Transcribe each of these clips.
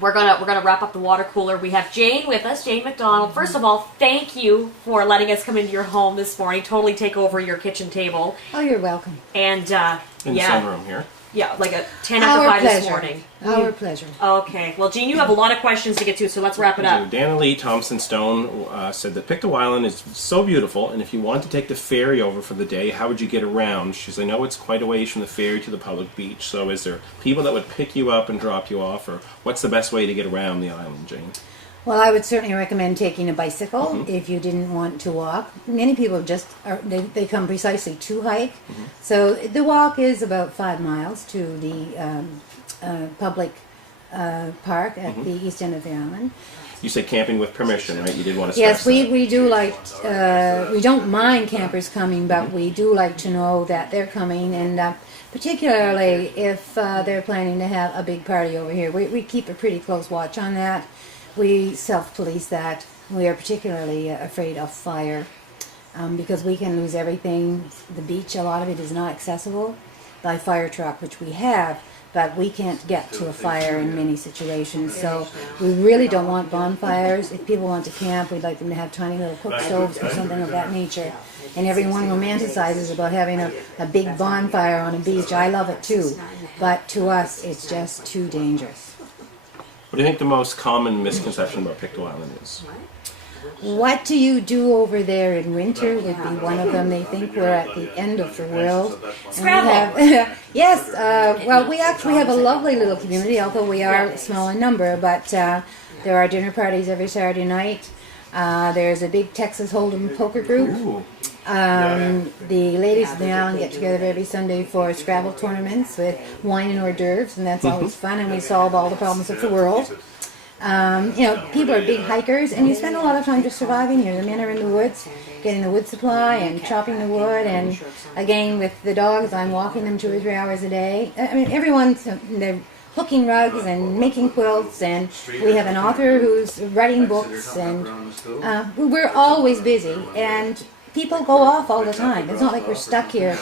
we're gonna wrap up the water cooler. We have Jane with us, Jane McDonald. First of all, thank you for letting us come into your home this morning. Totally take over your kitchen table. Oh, you're welcome. And in the sunroom here. Yeah, like a 10 after 5 this morning. Our pleasure. Okay. Well, Jean, you have a lot of questions to get to, so let's wrap it up. Dana Lee Thompson Stone said that Pictou Island is so beautiful, and if you want to take the ferry over for the day, how would you get around? She says, I know it's quite a ways from the ferry to the public beach, so is there people that would pick you up and drop you off, or what's the best way to get around the island, Jane? Well, I would certainly recommend taking a bicycle if you didn't want to walk. Many people they come precisely to hike. So the walk is about 5 miles to the public park at the east end of the island. You said camping with permission, right? You did want to Yes, stress that. we do like, we don't mind campers coming, but we do like to know that they're coming, and particularly if they're planning to have a big party over here. We keep a pretty close watch on that. We self-police that. We are particularly afraid of fire because we can lose everything. The beach, a lot of it is not accessible by fire truck, which we have, but we can't get to a fire in many situations. So we really don't want bonfires. If people want to camp, we'd like them to have tiny little cook stoves or something of that nature. And everyone romanticizes about having a big bonfire on a beach. I love it too, but to us it's just too dangerous. What do you think the most common misconception about Pictou Island is? What do you do over there in winter would be one of them. They think we're at the end of the world. Scrabble! Yes, well, we actually have a lovely little community, although we are small in number, but there are dinner parties every Saturday night. There's a big Texas Hold'em poker group. Ooh. The ladies of the island get together every Sunday for Scrabble tournaments with wine and hors d'oeuvres, and that's always fun, and we solve all the problems of the world. People are big hikers, and you spend a lot of time just surviving here. The men are in the woods, getting the wood supply and chopping the wood, and again, with the dogs, I'm walking them 2 or 3 hours a day. I mean, they're hooking rugs and making quilts, and we have an author who's writing books, and we're always busy, and people go off all the time. It's not like we're stuck here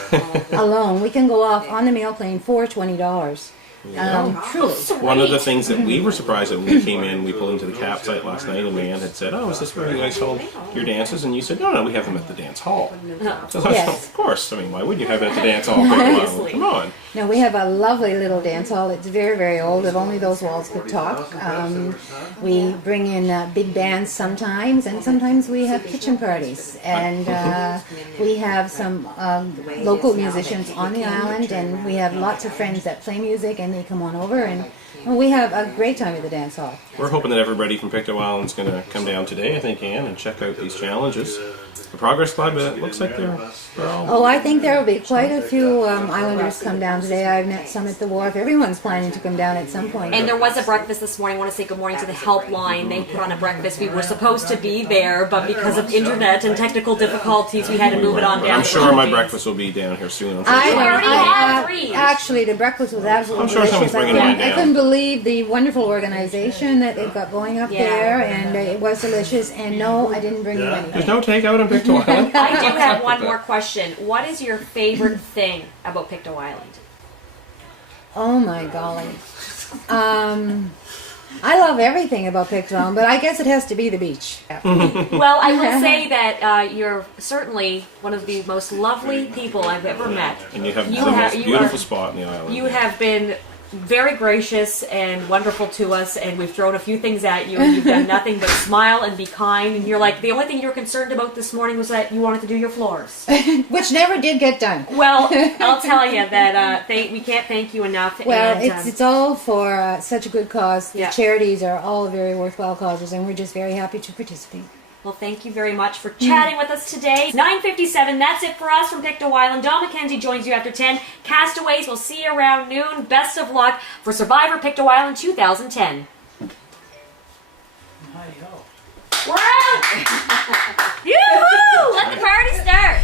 alone. We can go off on the mail plane for $20. Truly. One of the things that we were surprised at when we came in, we pulled into the cap site last night, and Leanne had said, "Oh, is this where you guys hold your dances?" And you said, "No, we have them at the dance hall." So I Yes. thought, of course. I mean, why wouldn't you have it at the dance hall? Come on. No, we have a lovely little dance hall. It's very, very old. If only those walls could talk. We bring in big bands sometimes, and sometimes we have kitchen parties. And we have some local musicians on the island, and we have lots of friends that play music, and they come on over, and we have a great time at the dance hall. We're hoping that everybody from Pictou Island is going to come down today, I think, Ann, and check out these challenges. The Progress Club, it looks like they're all... Oh, I think there will be quite a few islanders come down today. I've met some at the wharf. Everyone's planning to come down at some point. And there was a breakfast this morning. I want to say good morning to the helpline. They put on a breakfast. We were supposed to be there, but because of internet and technical difficulties, we had to move it on down. I'm sure my breakfast will be down here soon. Actually, the breakfast was absolutely I'm sure someone's delicious. bringing mine I down. couldn't believe the wonderful organization that they've got going up there, and it was delicious. And no, I didn't bring you anything. There's no takeout on Pictou Island? I do have one more question. What is your favorite thing about Pictou Island? Oh my golly. I love everything about Pictou Island, but I guess it has to be the beach. Well, I will say that you're certainly one of the most lovely people I've ever met. And you have the most beautiful spot in the island. You have been very gracious and wonderful to us, and we've thrown a few things at you, and you've done nothing but smile and be kind, and you're like, the only thing you were concerned about this morning was that you wanted to do your floors. Which never did get done. Well, I'll tell you that we can't thank you enough. Well, and, it's all for such a good cause. The Yeah. charities are all very worthwhile causes, and we're just very happy to participate. Well, thank you very much for chatting with us today. 9:57, that's it for us from Pictou Island. Don McKenzie joins you after 10. Castaways, we'll see you around noon. Best of luck for Survivor Pictou Island 2010. We're out! Yoo-hoo! Let the party start!